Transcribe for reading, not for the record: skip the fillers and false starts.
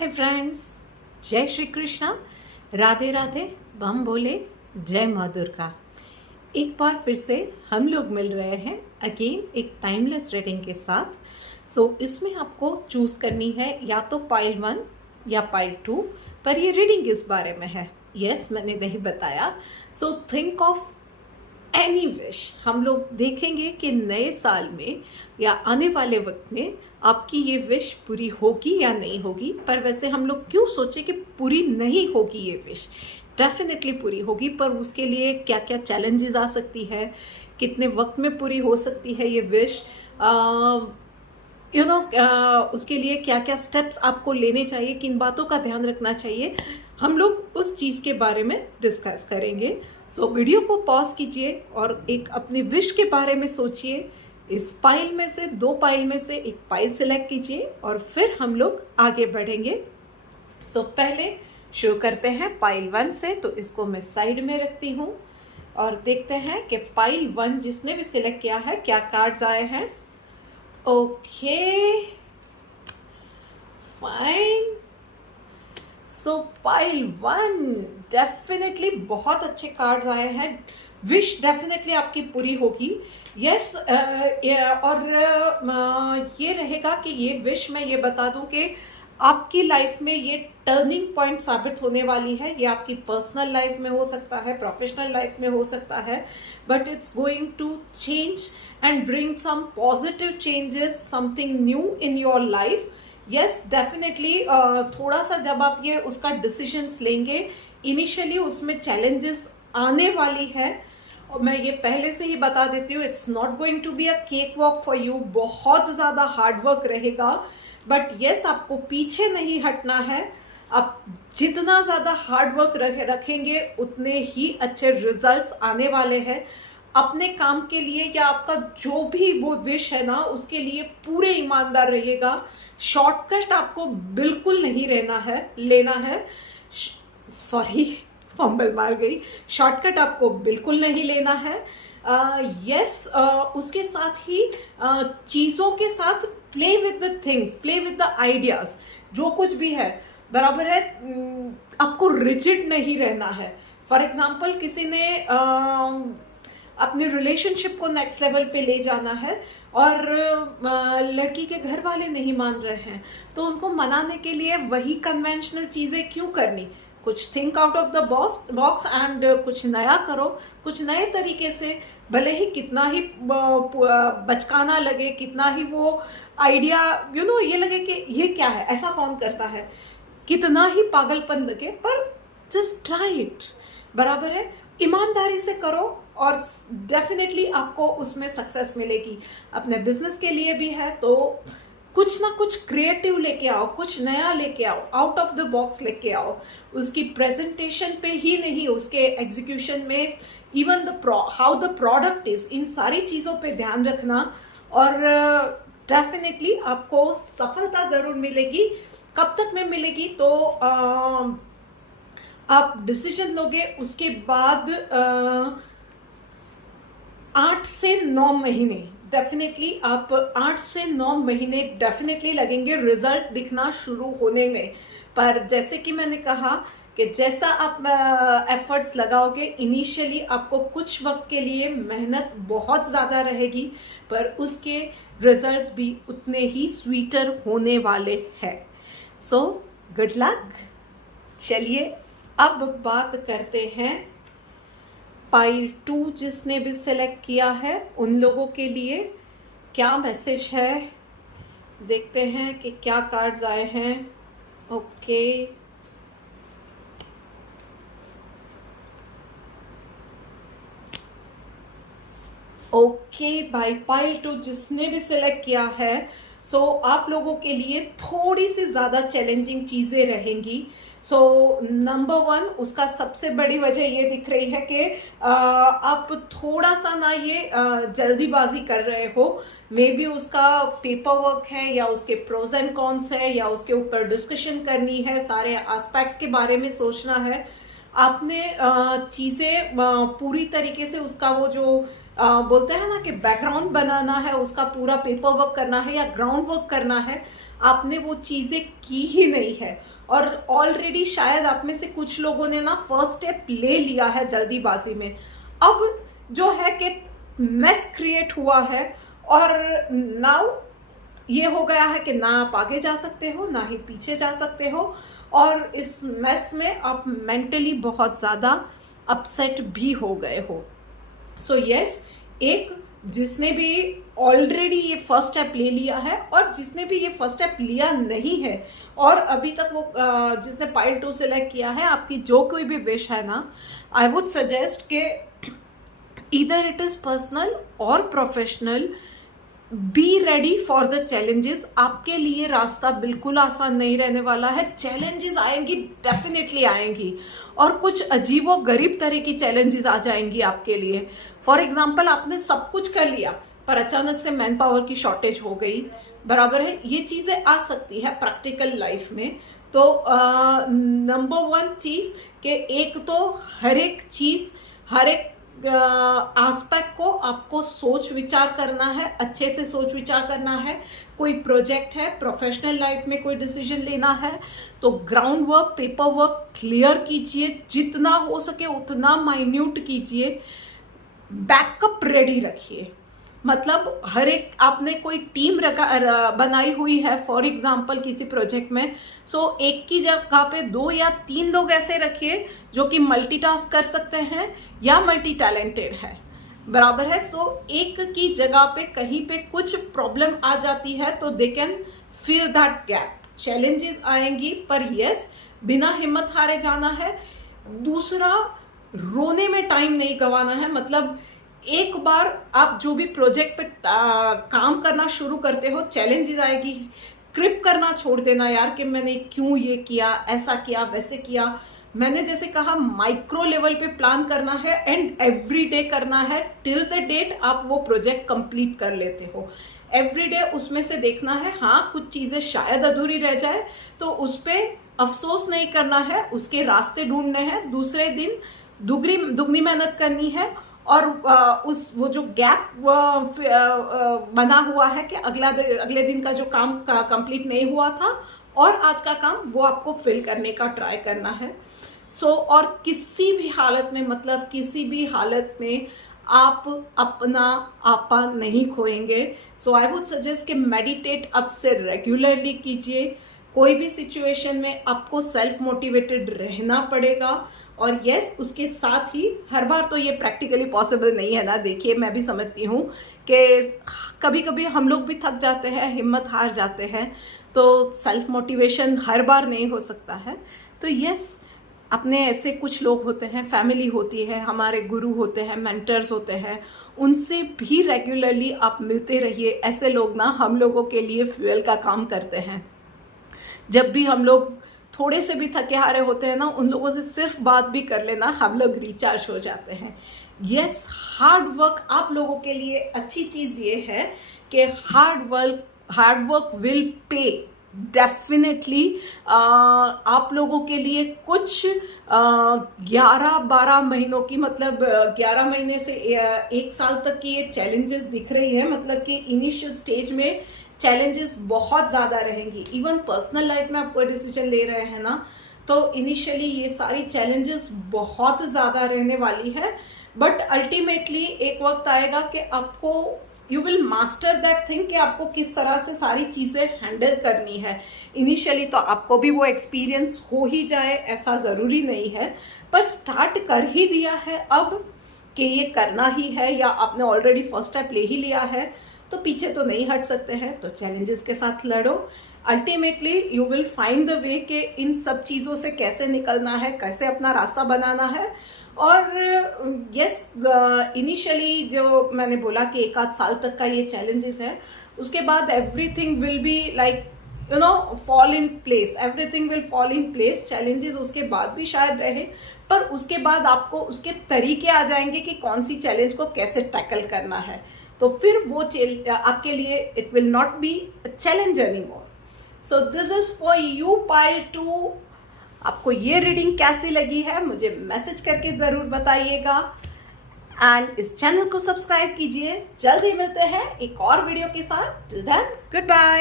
Hi friends, जय श्री कृष्णा, राधे राधे, बम बोले, जय माँ दुर्गा। एक बार फिर से हम लोग मिल रहे हैं अगेन एक टाइमलेस रीडिंग के साथ। इसमें आपको चूज करनी है या तो पाइल 1 या पाइल 2, पर ये रीडिंग इस बारे में है। यस, मैंने नहीं बताया। Think of any wish. हम लोग देखेंगे कि नए साल में या आने वाले वक्त में आपकी ये विश पूरी होगी या नहीं होगी। पर वैसे हम लोग क्यों सोचे कि पूरी नहीं होगी ये विश? डेफिनेटली पूरी होगी, पर उसके लिए क्या क्या चैलेंजेस आ सकती है, कितने वक्त में पूरी हो सकती है ये विश, उसके लिए क्या क्या स्टेप्स आपको लेने चाहिए, किन बातों का ध्यान रखना चाहिए, हम लोग उस चीज़ के बारे में डिस्कस करेंगे। वीडियो को पॉज कीजिए और एक अपनी विश के बारे में सोचिए। इस पाइल में से 2 पाइल में से एक पाइल सिलेक्ट कीजिए और फिर हम लोग आगे बढ़ेंगे। पहले शुरू करते हैं पाइल 1 से। तो इसको मैं साइड में रखती हूँ और देखते हैं कि पाइल 1 जिसने भी सिलेक्ट किया है क्या कार्ड्स आए हैं। Okay, fine. पाइल 1 डेफिनेटली बहुत अच्छे कार्ड्स आए हैं। विश डेफिनेटली आपकी पूरी होगी। यस, और ये रहेगा कि ये विश मैं ये बता दूं कि आपकी लाइफ में ये टर्निंग पॉइंट साबित होने वाली है। ये आपकी पर्सनल लाइफ में हो सकता है, प्रोफेशनल लाइफ में हो सकता है, but it's going to change and bring some positive changes, something new in your life. Yes, definitely थोड़ा सा जब आप ये उसका डिसीजंस लेंगे, इनिशियली उसमें चैलेंजेस आने वाली है। और मैं ये पहले से ही बता देती हूँ, it's not going to be a cake walk for you. बहुत ज़्यादा हार्ड वर्क रहेगा, बट यस, आपको पीछे नहीं हटना है। आप जितना ज़्यादा हार्ड वर्क रखेंगे उतने ही अच्छे रिजल्ट्स आने वाले हैं। अपने काम के लिए या आपका जो भी वो विश है ना, उसके लिए पूरे ईमानदार रहिएगा। शॉर्टकट आपको बिल्कुल नहीं लेना है। सॉरी, फंबल मार गई। शॉर्टकट आपको बिल्कुल नहीं लेना है। यस, उसके साथ ही चीज़ों के साथ play with the things, play with the ideas. जो कुछ भी है बराबर है, आपको रिजिड नहीं रहना है। फॉर एग्जाम्पल, किसी ने अपने रिलेशनशिप को नेक्स्ट लेवल पे ले जाना है और लड़की के घर वाले नहीं मान रहे हैं, तो उनको मनाने के लिए वही कन्वेंशनल चीज़ें क्यों करनी? कुछ think out of the box and कुछ नया करो, कुछ नए तरीके से। भले ही कितना ही बचकाना लगे, कितना ही वो आइडिया ये लगे कि ये क्या है, ऐसा कौन करता है, कितना ही पागलपन लगे, पर जस्ट ट्राई इट। बराबर है, ईमानदारी से करो और डेफिनेटली आपको उसमें सक्सेस मिलेगी। अपने बिजनेस के लिए भी है तो कुछ ना कुछ क्रिएटिव लेके आओ, कुछ नया लेके आओ, आउट ऑफ द बॉक्स लेके आओ। उसकी प्रेजेंटेशन पे ही नहीं, उसके एग्जीक्यूशन में, even how the product is, इन सारी चीज़ों पे ध्यान रखना और डेफिनेटली आपको सफलता ज़रूर मिलेगी। कब तक में मिलेगी? तो आप डिसीजन लोगे उसके बाद 8 से 9 महीने, डेफिनेटली आप 8 से 9 महीने डेफिनेटली लगेंगे रिजल्ट दिखना शुरू होने में। पर जैसे कि मैंने कहा कि जैसा आप एफर्ट्स लगाओगे, इनिशियली आपको कुछ वक्त के लिए मेहनत बहुत ज़्यादा रहेगी, पर उसके रिजल्ट्स भी उतने ही स्वीटर होने वाले हैं। Good luck. चलिए अब बात करते हैं पाइल 2 जिसने भी सेलेक्ट किया है उन लोगों के लिए क्या मैसेज है। देखते हैं कि क्या कार्ड्स आए हैं। ओके, भाई पाइल 2 जिसने भी सिलेक्ट किया है, आप लोगों के लिए थोड़ी सी ज़्यादा चैलेंजिंग चीज़ें रहेंगी। नंबर 1, उसका सबसे बड़ी वजह ये दिख रही है कि आप थोड़ा सा ना ये जल्दीबाजी कर रहे हो। मे बी उसका पेपर वर्क है या उसके प्रोज एंड कॉन्स है या उसके ऊपर डिस्कशन करनी है, सारे एस्पेक्ट्स के बारे में सोचना है। आपने चीज़ें पूरी तरीके से उसका वो जो बोलते हैं ना कि बैकग्राउंड बनाना है, उसका पूरा पेपर वर्क करना है या ग्राउंड वर्क करना है। आपने वो चीज़ें की ही नहीं है, और ऑलरेडी शायद आप में से कुछ लोगों ने ना फर्स्ट स्टेप ले लिया है जल्दीबाजी में। अब जो है कि मेस क्रिएट हुआ है, और नाउ ये हो गया है कि ना आप आगे जा सकते हो ना ही पीछे जा सकते हो, और इस मेस में आप मेंटली बहुत ज़्यादा अपसेट भी हो गए हो। सो यस, एक जिसने भी ऑलरेडी ये फर्स्ट स्टेप ले लिया है, और जिसने भी ये फर्स्ट स्टेप लिया नहीं है और अभी तक वो जिसने पाइल 2 सेलेक्ट किया है, आपकी जो कोई भी विश है ना, आई वुड सजेस्ट कि ईदर इट इज पर्सनल और professional, be ready for the challenges. आपके लिए रास्ता बिल्कुल आसान नहीं रहने वाला है, चैलेंजेस आएंगी, डेफिनेटली आएंगी, और कुछ अजीबो गरीब तरह की चैलेंजेस आ जाएंगी आपके लिए। फॉर एग्जाम्पल, आपने सब कुछ कर लिया पर अचानक से मैन पावर की शॉर्टेज हो गई, बराबर है, ये चीज़ें आ सकती है प्रैक्टिकल लाइफ में। तो नंबर 1 चीज़ कि एक तो हर एक चीज़, हर एक एस्पेक्ट को आपको सोच विचार करना है, अच्छे से सोच विचार करना है। कोई प्रोजेक्ट है, प्रोफेशनल लाइफ में कोई डिसीजन लेना है, तो ground work, paper work clear कीजिए, जितना हो सके उतना माइन्यूट कीजिए, बैकअप रेडी रखिए। मतलब हर एक, आपने कोई टीम बनाई हुई है फॉर एग्जांपल किसी प्रोजेक्ट में, सो एक की जगह पे 2 या 3 लोग ऐसे रखिए जो कि मल्टीटास्क कर सकते हैं या मल्टी टैलेंटेड है, बराबर है। सो एक की जगह पे कहीं पे कुछ प्रॉब्लम आ जाती है तो they can fill that gap. Challenges आएंगी पर यस, बिना हिम्मत हारे जाना है। दूसरा, रोने में टाइम नहीं गंवाना है। मतलब एक बार आप जो भी प्रोजेक्ट पे काम करना शुरू करते हो, चैलेंजेस आएगी, क्रिप करना छोड़ देना यार कि मैंने क्यों ये किया, ऐसा किया, वैसे किया। मैंने जैसे कहा, माइक्रो लेवल पे प्लान करना है एंड एवरी डे करना है, टिल द डेट आप वो प्रोजेक्ट कंप्लीट कर लेते हो। एवरी डे उसमें से देखना है, हाँ कुछ चीज़ें शायद अधूरी रह जाए तो उस पर अफसोस नहीं करना है, उसके रास्ते ढूंढने हैं। दूसरे दिन दुगनी मेहनत करनी है, और वो जो गैप बना हुआ है कि अगले दिन का जो काम कंप्लीट नहीं हुआ था और आज का काम, वो आपको फिल करने का ट्राई करना है। और किसी भी हालत में, मतलब किसी भी हालत में आप अपना आपा नहीं खोएंगे। आई वुड सजेस्ट कि मेडिटेट अब से रेगुलरली कीजिए। कोई भी सिचुएशन में आपको सेल्फ मोटिवेटेड रहना पड़ेगा, और यस, उसके साथ ही हर बार तो ये प्रैक्टिकली पॉसिबल नहीं है ना। देखिए, मैं भी समझती हूँ कि कभी कभी हम लोग भी थक जाते हैं, हिम्मत हार जाते हैं, तो सेल्फ मोटिवेशन हर बार नहीं हो सकता है। तो यस, अपने ऐसे कुछ लोग होते हैं, फैमिली होती है, हमारे गुरु होते हैं, मेंटर्स होते हैं, उनसे भी रेगुलरली आप मिलते रहिए। ऐसे लोग ना हम लोगों के लिए फ्यूल का काम करते हैं। जब भी हम लोग थोड़े से भी थके हारे होते हैं ना, उन लोगों से सिर्फ बात भी कर लेना, हम लोग रिचार्ज हो जाते हैं। यस, हार्ड वर्क आप लोगों के लिए अच्छी चीज़ ये है कि hard work will pay definitely. आप लोगों के लिए कुछ 11-12 महीनों की, मतलब 11 महीने से 1 साल तक की ये चैलेंजेस दिख रही है। मतलब कि इनिशियल स्टेज में चैलेंजेस बहुत ज़्यादा रहेंगी। इवन पर्सनल लाइफ में आप कोई डिसीजन ले रहे हैं ना, तो इनिशियली ये सारी चैलेंजेस बहुत ज़्यादा रहने वाली है, बट अल्टीमेटली एक वक्त आएगा कि आपको you will master that thing कि आपको किस तरह से सारी चीज़ें हैंडल करनी है। इनिशियली तो आपको भी वो एक्सपीरियंस हो ही जाए, ऐसा ज़रूरी नहीं है, पर स्टार्ट कर ही दिया है अब कि ये करना ही है, या आपने ऑलरेडी फर्स्ट स्टेप ले ही लिया है, तो पीछे तो नहीं हट सकते हैं। तो चैलेंजेस के साथ लड़ो। Ultimately you will find the way कि इन सब चीज़ों से कैसे निकलना है, कैसे अपना रास्ता बनाना है। और यस, इनिशियली जो मैंने बोला कि 1 आध साल तक का ये चैलेंजेस है, उसके बाद everything will be like fall in place. Everything will fall in place. Challenges उसके बाद भी शायद रहे, पर उसके बाद आपको उसके तरीके आ जाएंगे कि कौन सी चैलेंज को कैसे टैकल करना है। तो फिर वो आपके लिए it will not be a challenge anymore. So this is for you pile 2। आपको ये रीडिंग कैसी लगी है मुझे मैसेज करके ज़रूर बताइएगा, एंड इस चैनल को सब्सक्राइब कीजिए। जल्द ही मिलते हैं एक और वीडियो के साथ। Till then, good bye.